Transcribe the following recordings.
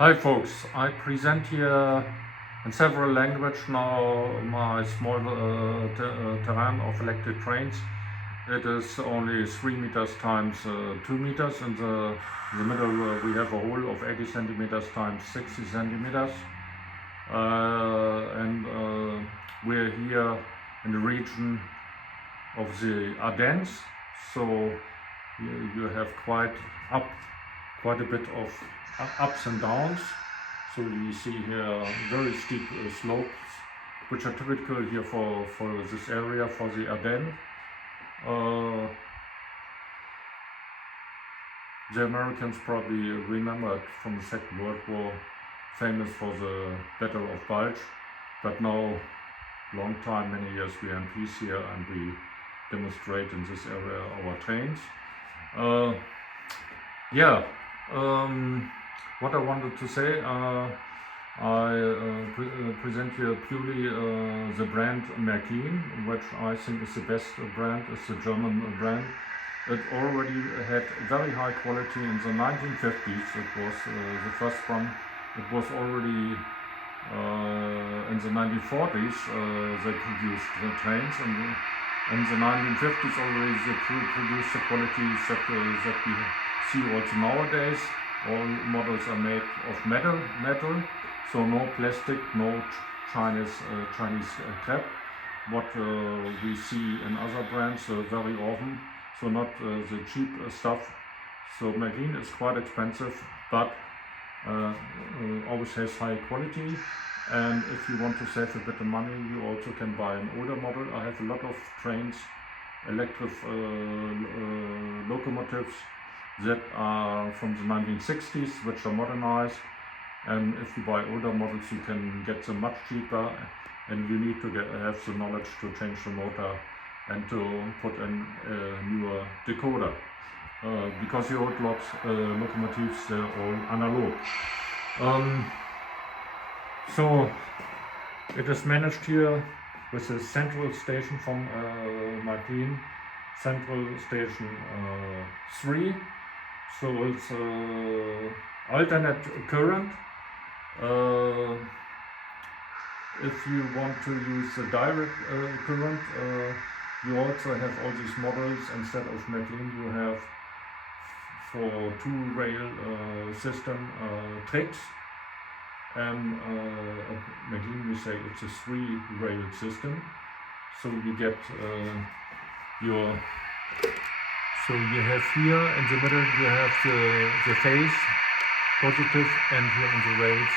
Hi folks, I present here in several languages now my small terrain of electric trains. It is only 3 meters times 2 meters. In the middle we have a hole of 80 centimeters times 60 centimeters. We're here in the region of the Ardennes, so you have quite a bit of ups and downs. So you see here very steep slopes, which are typical here for this area, for the Ardennes. The Americans probably remember it from the Second World War, famous for the Battle of Bulge, but now, long time, many years, we are in peace here and we demonstrate in this area our trains. What I wanted to say, I present here purely the brand Marklin, which I think is the best brand. It's a German brand. It already had very high quality in the 1950s. It was the first one. It was already in the 1940s they produced the trains, and in the 1950s already they produced the qualities that we see also nowadays. All models are made of metal, so no plastic, no Chinese crap. What we see in other brands very often, so not the cheap stuff. So Marklin is quite expensive, but always has high quality. And if you want to save a bit of money, you also can buy an older model. I have a lot of trains, electric locomotives that are from the 1960s, which are modernized. And if you buy older models, you can get them much cheaper, and you need to have the knowledge to change the motor and to put in a newer decoder. Because the old locomotives, they're all analog. So it is managed here with a central station from Marklin, Central Station 3. So it's alternate current. If you want to use the direct current, you also have all these models. Instead of Marklin, you have for two-rail system tricks, and Marklin we say it's a three-rail system. So you get So you have here in the middle you have the phase, positive, and here on the rails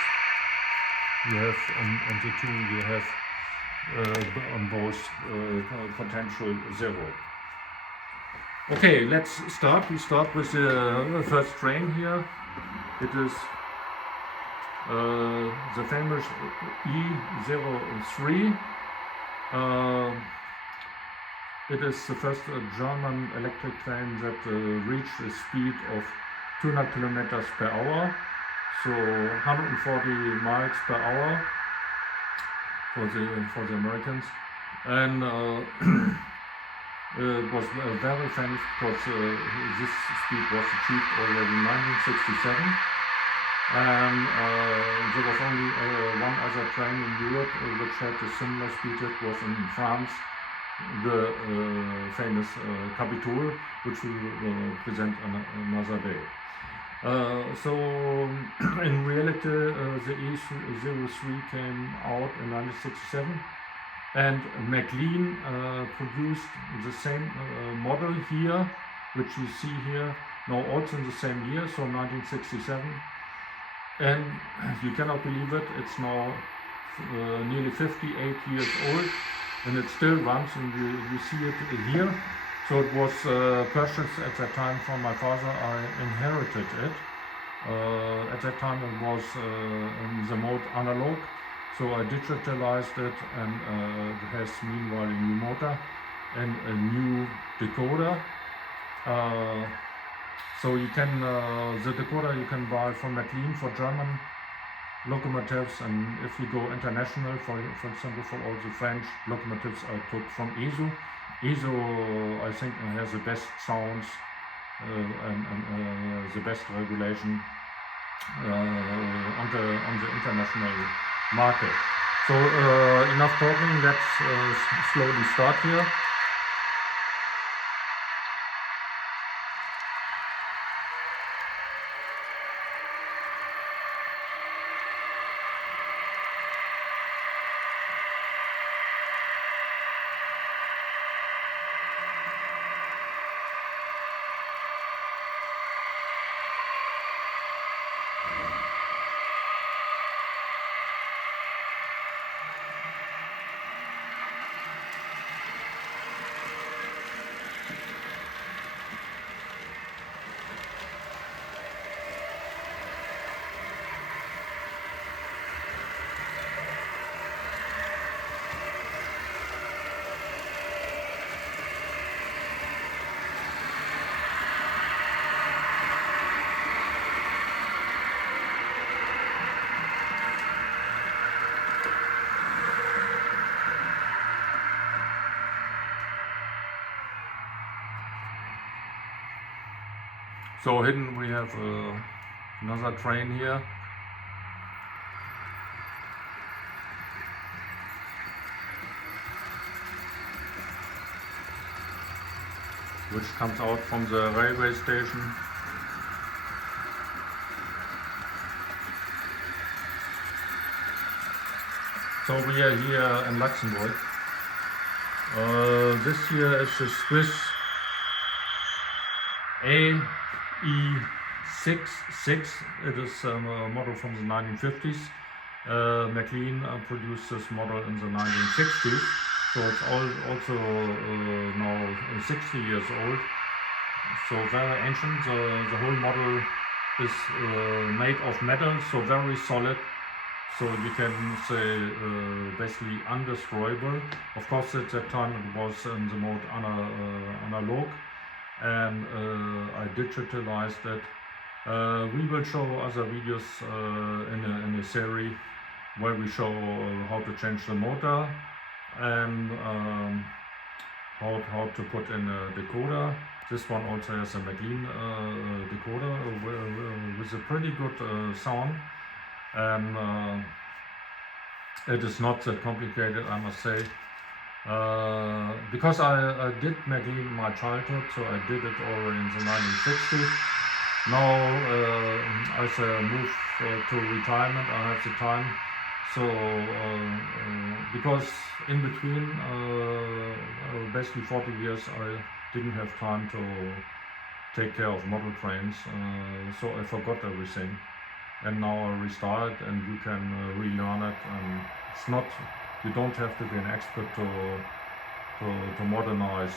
you have on the two you have on both potential zero. Okay, let's start. We start with the first train here. It is the famous E03. It is the first German electric train that reached a speed of 200 kilometers per hour, so 140 miles per hour for the Americans, and it was very famous because this speed was achieved already in 1967, and there was only one other train in Europe which had a similar speed. It was in France, the famous Capitol, which we will present another day. So in reality the E03 came out in 1967, and Marklin produced the same model here, which you see here now, also in the same year, so 1967. And you cannot believe it, it's now nearly 58 years old, and it still runs, and you see it here. So it was purchased at that time from my father. I inherited it. At that time it was in the mode analog, so I digitalized it, and it has meanwhile a new motor and a new decoder. So you can the decoder you can buy from Marklin for German locomotives, and if you go international, for example, for all the French locomotives I took from ESU. ESU I think has the best sounds and the best regulation on the international market. So enough talking, let's slowly start here. So hidden we have another train here. Which comes out from the railway station. So we are here in Luxembourg. This here is the Swiss E06. It is a model from the 1950s. Marklin produced this model in the 1960s, so it's also now 60 years old. So very ancient. The whole model is made of metal, so very solid. So you can say basically undestroyable. Of course, at that time it was in the mode analog. And I digitalized it. We will show other videos in a series where we show how to change the motor and how to put in a decoder. This one also has a Marklin decoder with a pretty good sound, and it is not that complicated, I must say. Because I did Marklin in my childhood, so I did it already in the 1960s. Now as I move to retirement, I have the time. So because in between basically 40 years I didn't have time to take care of model trains, so I forgot everything. And now I restarted, and you can relearn it. And it's not, you don't have to be an expert to modernize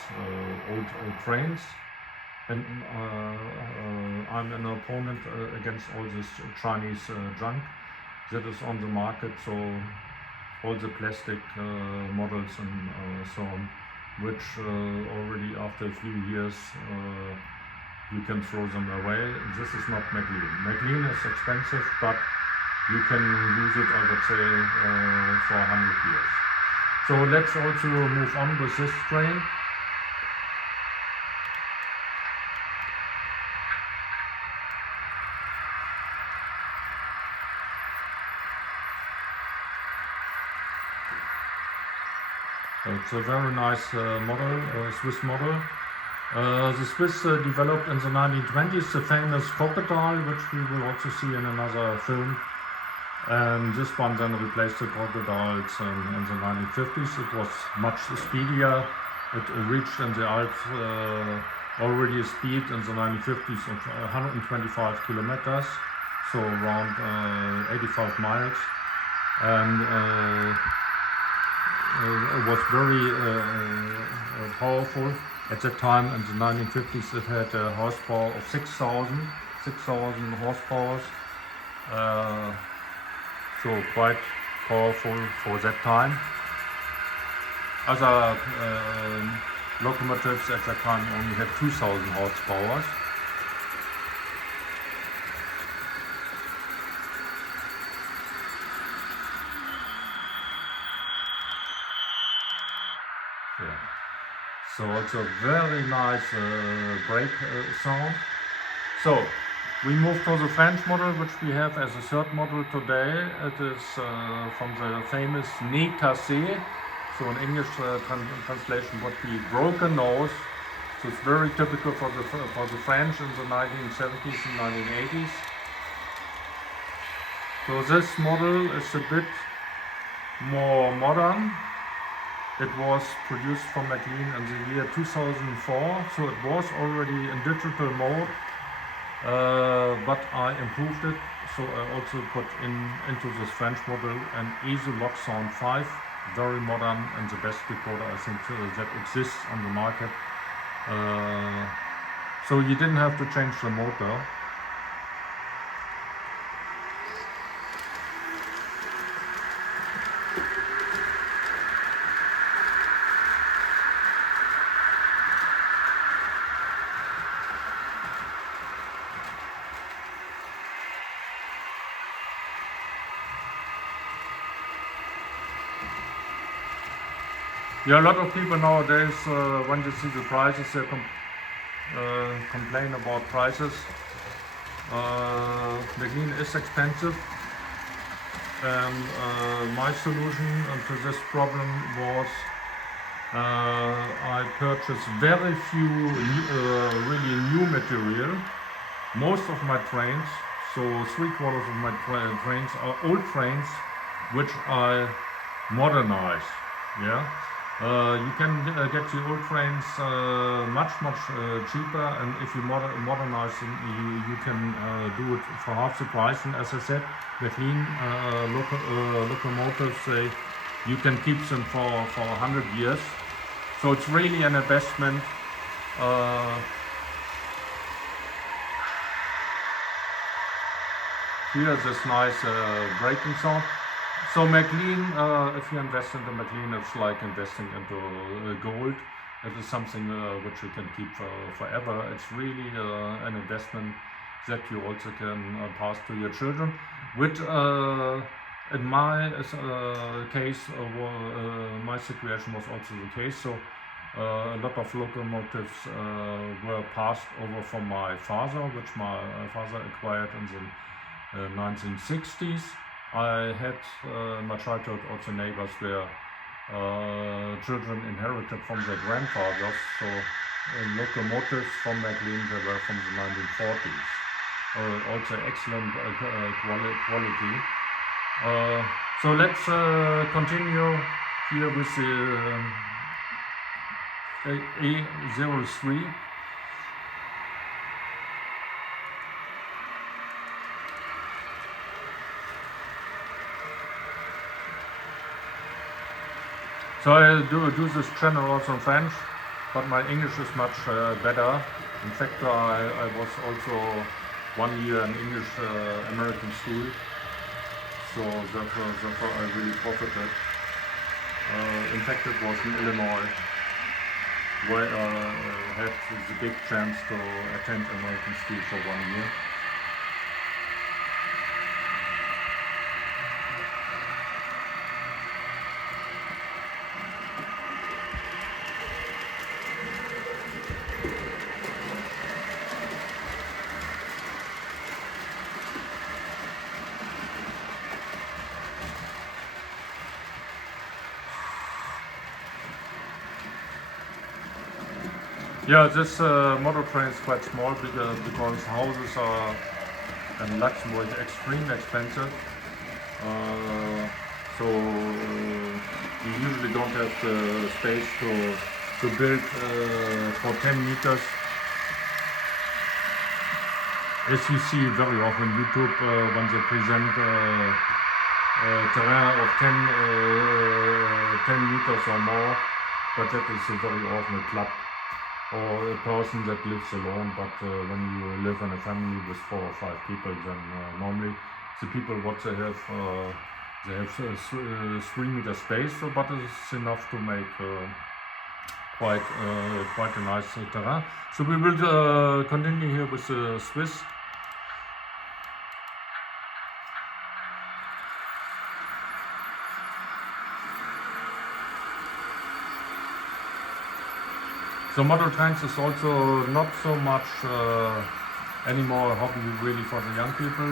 old trains. And I'm an opponent against all this Chinese junk that is on the market. So all the plastic models and so on, which already after a few years you can throw them away. This is not Marklin. Marklin is expensive, but you can use it, I would say, for 100 years. So let's also move on with this train. It's a very nice model, Swiss model. The Swiss developed in the 1920s the famous crocodile, which we will also see in another film. And this one then replaced the crocodiles in the 1950s. It was much speedier. It reached in the Alps already a speed in the 1950s of 125 kilometers, so around 85 miles. And it was very powerful. At that time in the 1950s it had a horsepower of 6,000 horsepower. So quite powerful for that time. Other locomotives at that time only had 2,000 horsepower. Yeah. So it's a very nice brake sound. So We move to the French model, which we have as a third model today. It is from the famous nez cassé, so in English translation would be broken nose. So it's very typical for the French in the 1970s and 1980s. So this model is a bit more modern. It was produced for Marklin in the year 2004, so it was already in digital mode, but I improved it. So I also put into this French model an ESU Lock Sound 5, very modern and the best recorder I think that exists on the market. So you didn't have to change the motor. Yeah, a lot of people nowadays, when they see the prices, they complain about prices. Marklin is expensive, and my solution to this problem was I purchased very few really new material. Most of my trains, so 3/4 of my trains are old trains, which I modernize. Yeah. You can get the old trains much cheaper, and if you modernize them, you can do it for half the price. And as I said, Marklin locomotives, you can keep them for 100 years. So it's really an investment. Here's this nice braking sound. So Marklin, if you invest into Marklin, it's like investing into gold. It is something which you can keep forever. It's really an investment that you also can pass to your children, which in my case, my situation was also the case. So a lot of locomotives were passed over from my father, which my father acquired in the 1960s. I had in my childhood also neighbors where children inherited from their grandfathers, so locomotives from Marklin, they were from the 1940s. Also excellent quality. So let's continue here with the E03. So I do this channel also in French, but my English is much better. In fact, I was also 1 year in English American school, so therefore I really profited. In fact, it was in Illinois, where I had the big chance to attend American school for 1 year. Yeah, this model train is quite small because houses are in Luxembourg extremely expensive. So you usually don't have the space to build for 10 meters. As you see very often on YouTube when they present terrain of 10 meters or more, but that is very often a club or a person that lives alone. But when you live in a family with 4 or 5 people, then normally the people what they have 3 meter space, so, but it's enough to make quite a nice terrain. So we will continue here with the Swiss. So model trains is also not so much anymore a hobby really for the young people.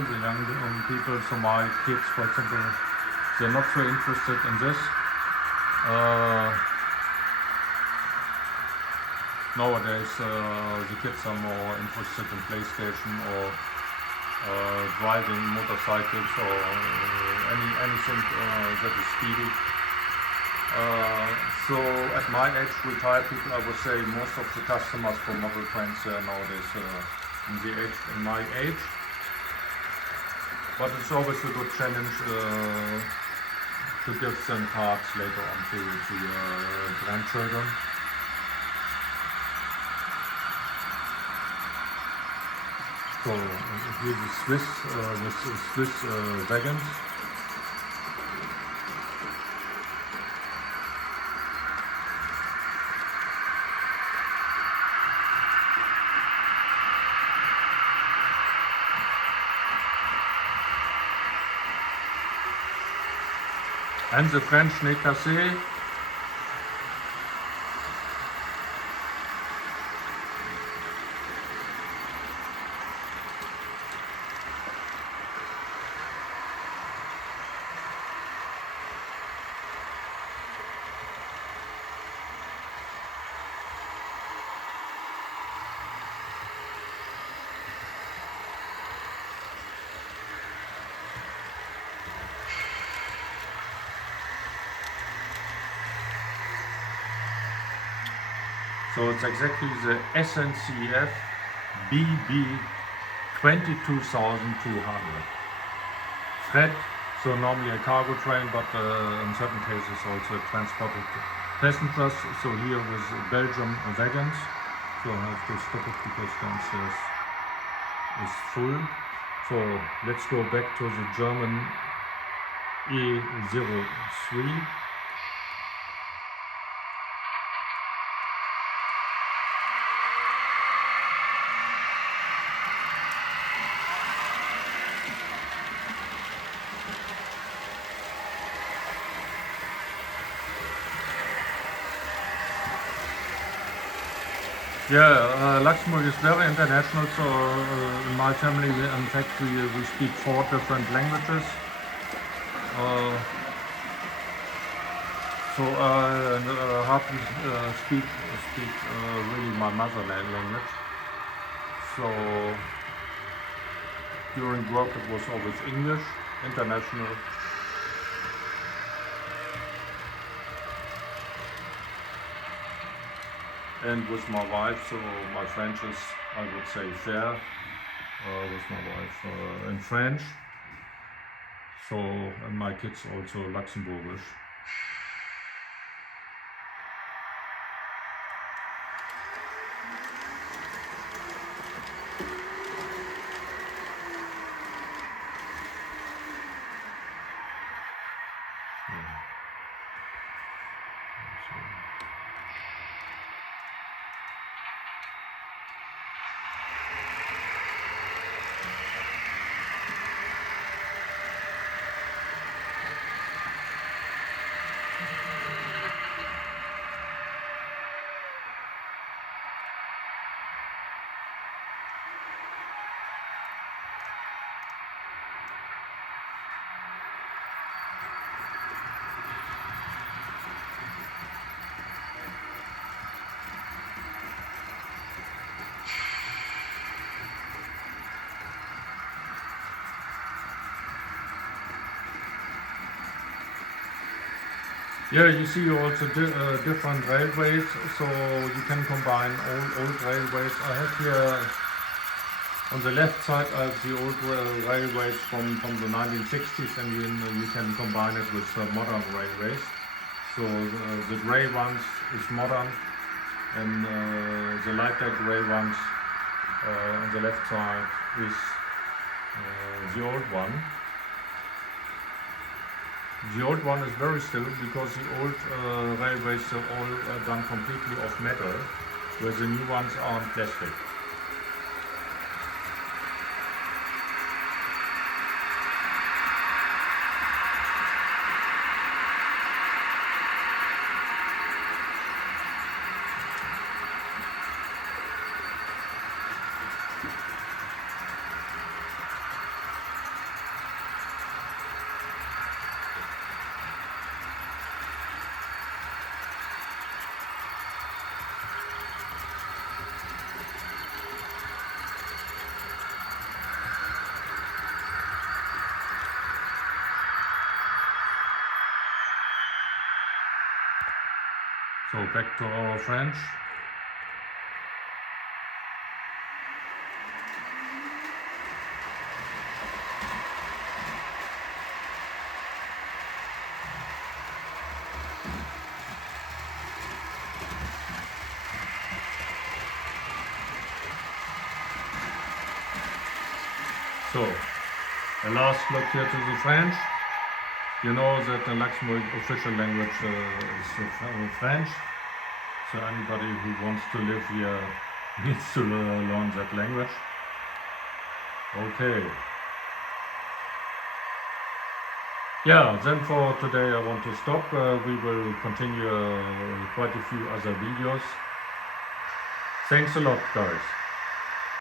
So my kids, for example, they're not so interested in this. Nowadays, the kids are more interested in PlayStation or driving motorcycles or anything that is speedy. So at my age, retired people, I would say most of the customers for model trains nowadays in my age. But it's always a good challenge to give them parts later on to your grandchildren. So here's the Swiss wagons. And the French nez cassé. So it's exactly the SNCF BB 22,200. Freight, so normally a cargo train, but in certain cases also transported passengers. So here with Belgium wagons. So I have to stop it because downstairs is full. So let's go back to the German E03. Yeah, Luxembourg is very international, so in my family, in fact, we speak 4 different languages. So I hardly speak really my mother language. So during work it was always English, international. And with my wife, so my French is, I would say, fair with my wife in French. So, and my kids also Luxembourgish. Yeah, you see also different railways, so you can combine old railways. I have here on the left side I have the old railways from the 1960s, and you can combine it with modern railways. So the grey ones is modern, and the lighter grey ones on the left side is the old one. The old one is very still because the old railways are all done completely of metal, where the new ones are on plastic. So back to our French. So, a last look here to the French. You know that the Luxembourg official language is French. So anybody who wants to live here needs to learn that language. Okay. Yeah, then for today I want to stop. We will continue quite a few other videos. Thanks a lot, guys.